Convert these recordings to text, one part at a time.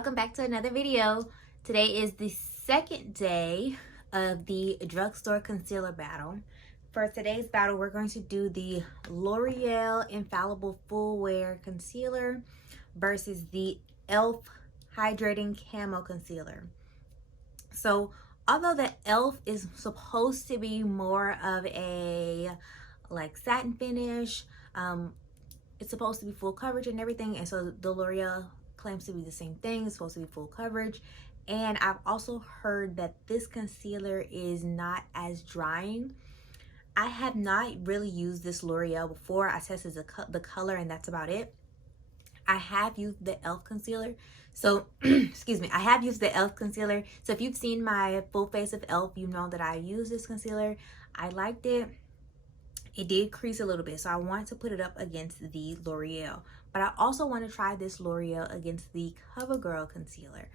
welcome back to another video. Today is the second day of the drugstore concealer battle. For today's battle, we're going to do the L'Oreal Infallible Full Wear Concealer versus the e.l.f. Hydrating Camo Concealer. So, although the e.l.f. is supposed to be more of a like satin finish, it's supposed to be full coverage and everything, and so the L'Oreal claims to be the same thing. It's supposed to be full coverage. And I've also heard that this concealer is not as drying. I have not really used this L'Oreal before. I tested the color and that's about it. I have used the e.l.f. concealer. So, excuse me, I have used the e.l.f. concealer. So if you've seen my full face of e.l.f., you know that I use this concealer. I liked it. It did crease a little bit, so I want to put it up against the L'Oreal. But I also want to try this L'Oreal against the CoverGirl concealer.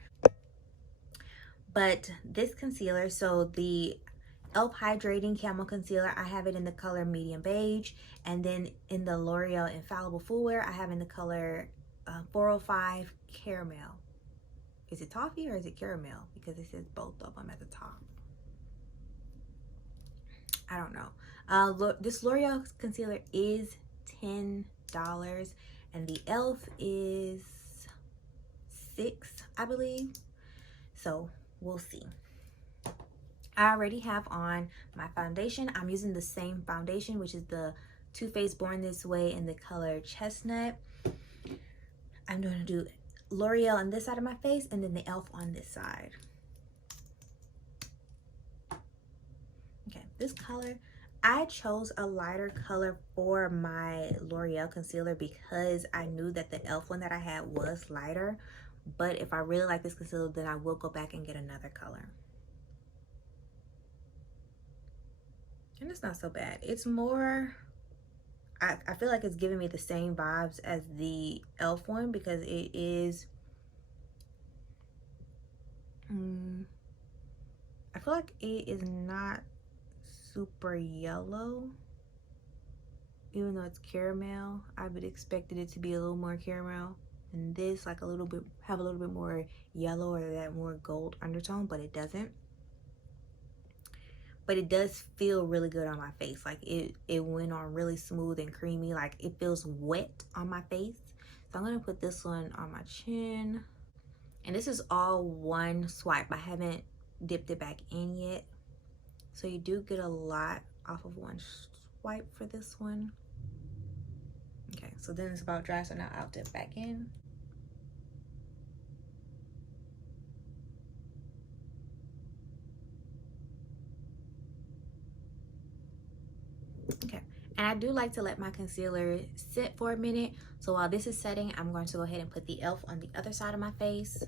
But this concealer, so the e.l.f. Hydrating Camo Concealer, I have it in the color medium beige. And then in the L'Oreal Infallible Full Wear, I have in the color 405 Caramel. Is it toffee or is it caramel? Because it says both of them at the top. I don't know. This L'Oreal concealer is $10 and the e.l.f. is $6, I believe. So we'll see. I already have on my foundation. I'm using the same foundation, which is the Too Faced Born This Way in the color Chestnut. I'm going to do L'Oreal on this side of my face and then the e.l.f. on this side. Okay, this color, I chose a lighter color for my L'Oreal concealer because I knew that the e.l.f. one that I had was lighter. But if I really like this concealer, then I will go back and get another color. And it's not so bad. It's more, I feel like it's giving me the same vibes as the e.l.f. one because it is, I feel like it is not super yellow. Even though it's caramel, I would expected it to be a little more caramel. And this like a little bit, have a little bit more yellow or that more gold undertone, but it doesn't. But it does feel really good on my face. Like it went on really smooth and creamy. Like it feels wet on my face. So I'm gonna put this one on my chin. And this is all one swipe. I haven't dipped it back in yet. So you do get a lot off of one swipe for this one. Okay, so then it's about dry, so now I'll dip back in. Okay, and I do like to let my concealer sit for a minute. So while this is setting, I'm going to go ahead and put the e.l.f. on the other side of my face.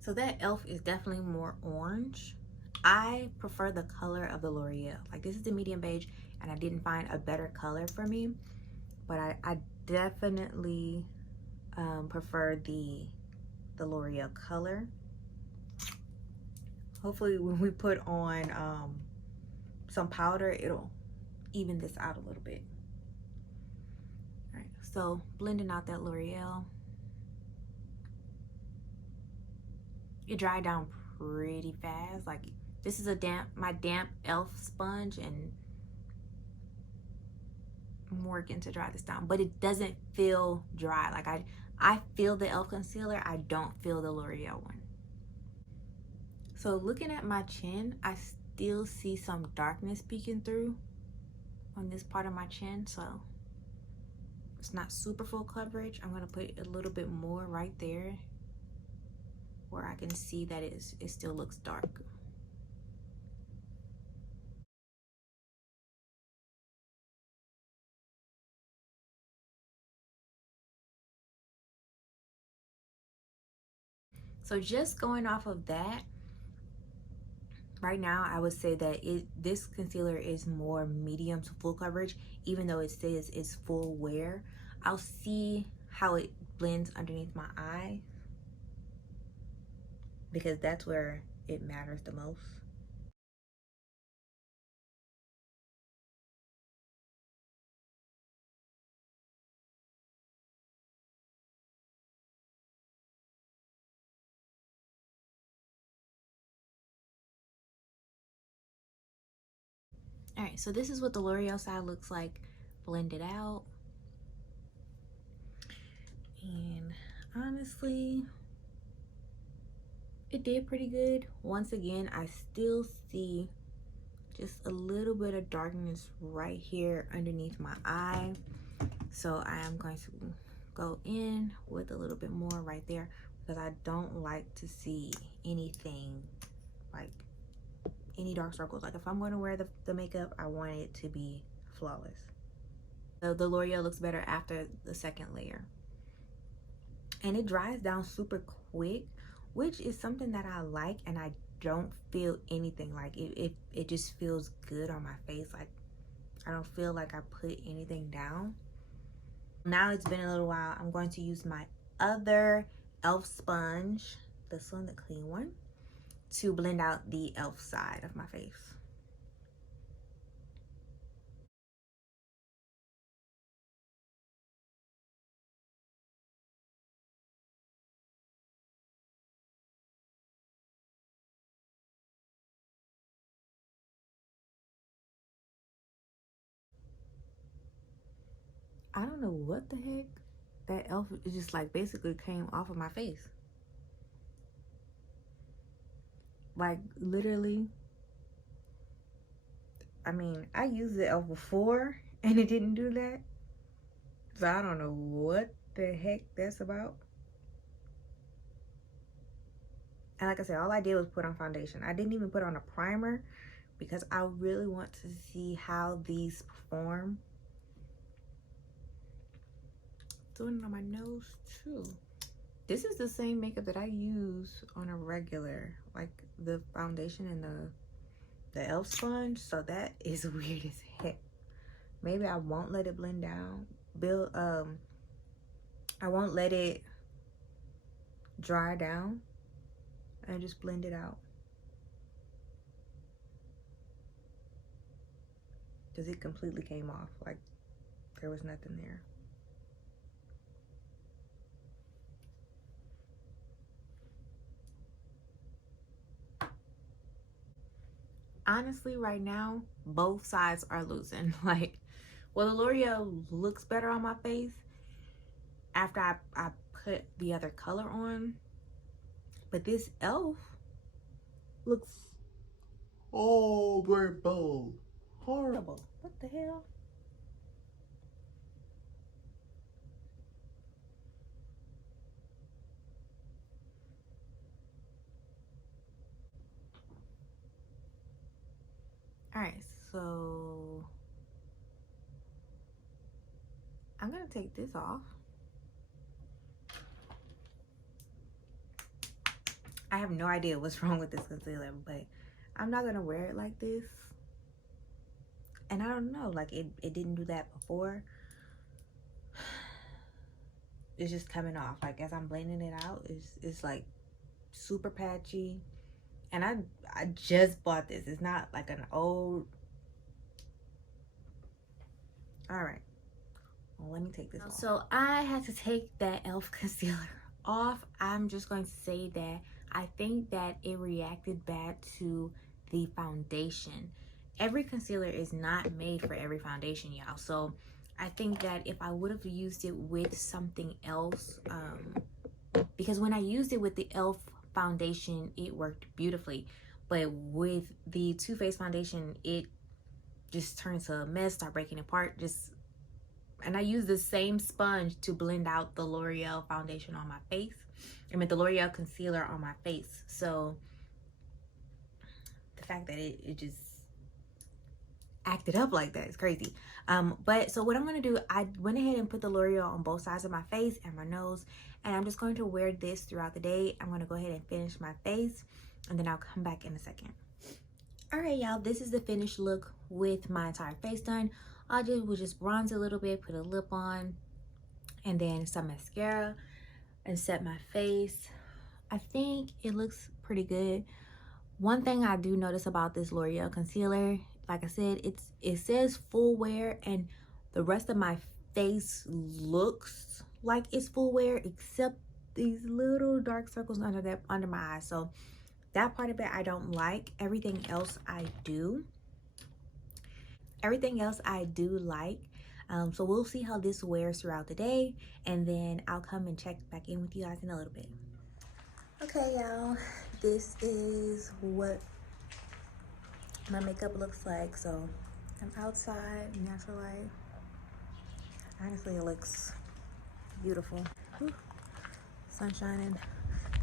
So that e.l.f. is definitely more orange. I prefer the color of the L'Oreal. Like this is the medium beige and I didn't find a better color for me. But I definitely prefer the L'Oreal color. Hopefully when we put on some powder, it'll even this out a little bit. All right, so blending out that L'Oreal. It dried down pretty fast. Like this is my damp e.l.f. sponge, and I'm working to dry this down, but it doesn't feel dry. Like I feel the e.l.f. concealer, I don't feel the L'Oreal one. So looking at my chin, I still see some darkness peeking through on this part of my chin, so it's not super full coverage. I'm gonna put a little bit more right there where I can see that it still looks dark. So just going off of that, right now I would say that this concealer is more medium to full coverage, even though it says it's full wear. I'll see how it blends underneath my eye, because that's where it matters the most. All right, so this is what the L'Oreal side looks like blended out. And honestly, it did pretty good. Once again, I still see just a little bit of darkness right here underneath my eye. So I am going to go in with a little bit more right there because I don't like to see anything like any dark circles. Like if I'm going to wear the makeup, I want it to be flawless. So the L'Oreal looks better after the second layer. And it dries down super quick, which is something that I like, and I don't feel anything. Like it just feels good on my face. Like I don't feel like I put anything down. Now it's been a little while. I'm going to use my other e.l.f. sponge, this one, the clean one, to blend out the e.l.f. side of my face. I don't know what the heck that e.l.f. just like basically came off of my face. Like literally, I mean, I used the e.l.f. before and it didn't do that. So I don't know what the heck that's about. And like I said, all I did was put on foundation. I didn't even put on a primer because I really want to see how these perform. Doing it on my nose too. This is the same makeup that I use on a regular, like the foundation and the e.l.f. sponge. So that is weird as heck. Maybe I won't let it blend down. I won't let it dry down and just blend it out. Because it completely came off. Like there was nothing there. Honestly, right now, both sides are losing. Like, well, the L'Oreal looks better on my face after I put the other color on. But this e.l.f. looks horrible. Horrible. What the hell? Alright, so I'm gonna take this off. I have no idea what's wrong with this concealer, but I'm not gonna wear it like this. And I don't know, like it didn't do that before. It's just coming off. Like as I'm blending it out, it's like super patchy. And I just bought this. It's not like an old. All right. Well, let me take this off. So I had to take that e.l.f. concealer off. I'm just going to say that I think that it reacted bad to the foundation. Every concealer is not made for every foundation, y'all. So I think that if I would have used it with something else, because when I used it with the e.l.f. foundation, it worked beautifully. But with the Too Faced foundation, it just turned to a mess, start breaking apart. And I used the same sponge to blend out the L'Oreal foundation on my face. I mean, the L'Oreal concealer on my face. So the fact that it just acted up like that is crazy. But so what I'm gonna do, I went ahead and put the L'Oreal on both sides of my face and my nose, and I'm just going to wear this throughout the day. I'm gonna go ahead and finish my face, and then I'll come back in a second. All right, y'all, this is the finished look with my entire face done. All I did was just bronze a little bit, put a lip on, and then some mascara and set my face. I think it looks pretty good. One thing I do notice about this L'Oreal concealer, like I said, it says full wear, and the rest of my face looks like it's full wear, except these little dark circles under my eyes. So that part of it I don't like. Everything else I do. Everything else I do like. So we'll see how this wears throughout the day, and then I'll come and check back in with you guys in a little bit. Okay, y'all, this is what my makeup looks like. So I'm outside, natural light. Honestly, it looks beautiful. Whew. Sun shining.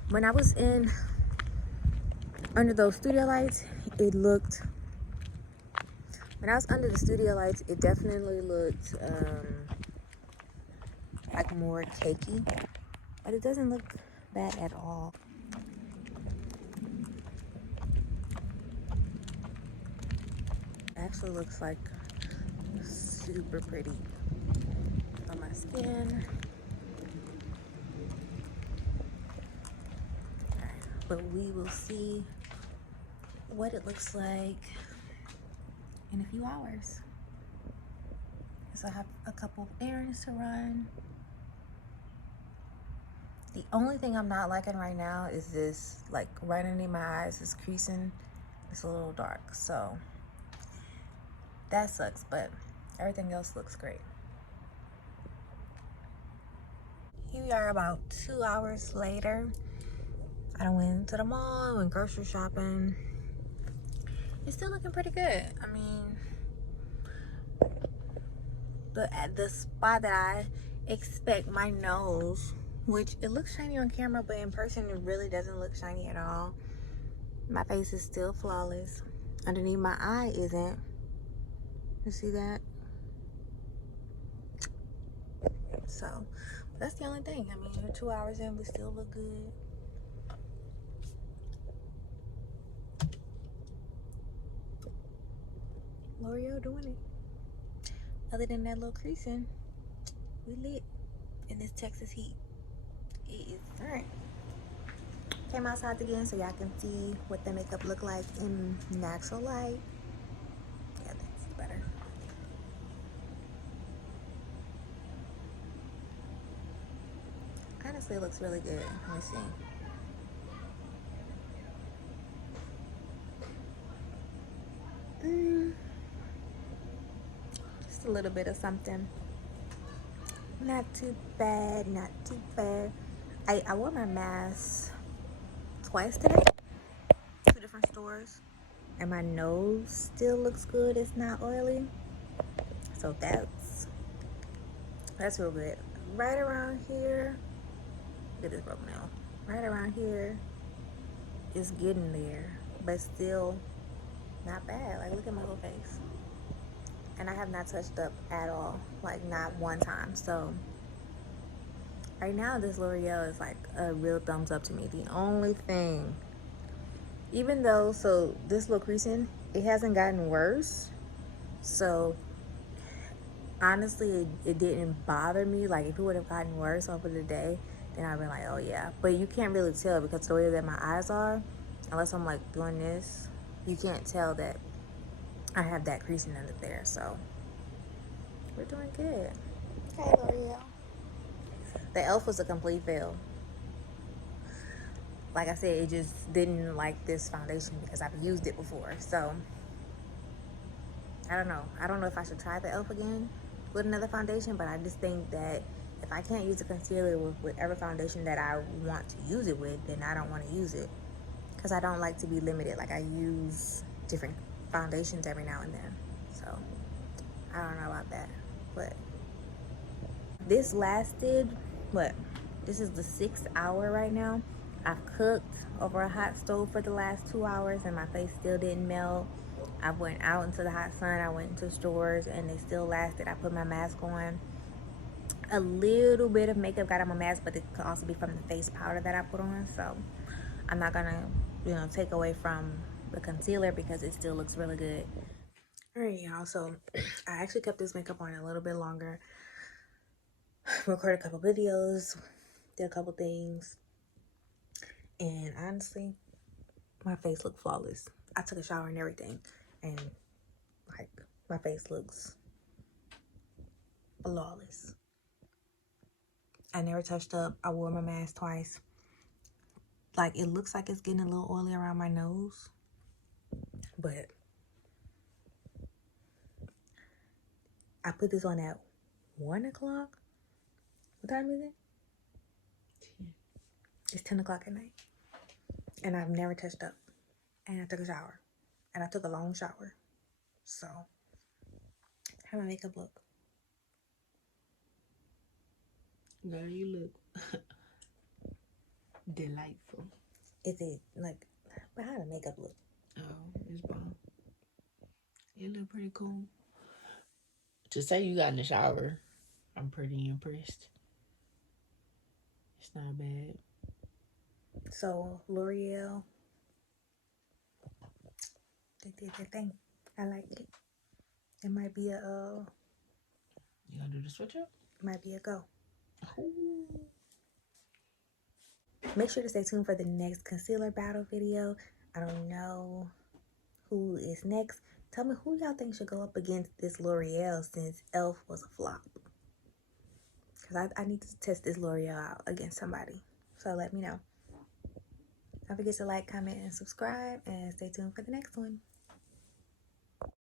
When I was in under those studio lights, it looked, when I was under the studio lights, it definitely looked like more cakey, but it doesn't look bad at all. It actually looks like super pretty on my skin. But we will see what it looks like in a few hours. So I have a couple errands to run. The only thing I'm not liking right now is this, like right underneath my eyes, this creasing. It's a little dark, so that sucks, but everything else looks great. Here we are about 2 hours later. I done went to the mall, went grocery shopping. It's still looking pretty good. I mean, at the spot that I expect my nose, which it looks shiny on camera, but in person it really doesn't look shiny at all. My face is still flawless. Underneath my eye isn't. You see that? So that's the only thing. I mean, we're 2 hours in, we still look good. L'Oreal doing it. Other than that little creasing, we lit in this Texas heat. It is alright. Came outside again so y'all can see what the makeup look like in natural light. Yeah, that's better. Honestly, it looks really good. Let me see. Just a little bit of something. Not too bad, not too bad. I wore my mask twice today, 2 different stores, and my nose still looks good. It's not oily, so that's real good. Right around here, look at this broken nail. Right around here, it's getting there, but still not bad. Like, look at my whole face, and I have not touched up at all, like not one time. So right now, this L'Oreal is like a real thumbs up to me. The only thing, even though, so this little creasing, it hasn't gotten worse. So honestly, it didn't bother me. Like, if it would have gotten worse over the day, then I'd be like, oh yeah. But you can't really tell because the way that my eyes are, unless I'm like doing this, you can't tell that I have that creasing under there. So we're doing good. Okay, L'Oreal. The elf was a complete fail. Like I said, it just didn't like this foundation because I've used it before. So I don't know. I don't know if I should try the elf again with another foundation, but I just think that if I can't use a concealer with whatever foundation that I want to use it with, then I don't want to use it, because I don't like to be limited. Like, I use different foundations every now and then, so I don't know about that. But this lasted, what, this is the 6th hour right now. I've cooked over a hot stove for the last 2 hours and my face still didn't melt. I went out into the hot sun, I went into stores, and it still lasted. I put my mask on. A little bit of makeup got on my mask, but it could also be from the face powder that I put on. So I'm not gonna, take away from the concealer because it still looks really good. All right, y'all. So I actually kept this makeup on a little bit longer. Recorded a couple videos, did a couple things, and honestly, my face looked flawless. I took a shower and everything, and like my face looks flawless. I never touched up. I wore my mask twice. Like, it looks like it's getting a little oily around my nose, but I put this on at 1 o'clock. What time is it? 10. It's 10 o'clock at night. And I've never touched up. And I took a shower. And I took a long shower. So, how my makeup look? Girl, you look delightful. Is it like, but how the makeup look? Oh, it's bomb. It look pretty cool. To say you got in the shower, I'm pretty impressed. It's not bad. So, L'Oreal, they did their thing. I like it. It might be a, You gonna do the switch up? might be a go. Ooh. Make sure to stay tuned for the next concealer battle video. I don't know who is next. Tell me who y'all think should go up against this L'Oreal since e.l.f. was a flop. Because I need to test this L'Oreal out against somebody. So let me know. Don't forget to like, comment, and subscribe. And stay tuned for the next one.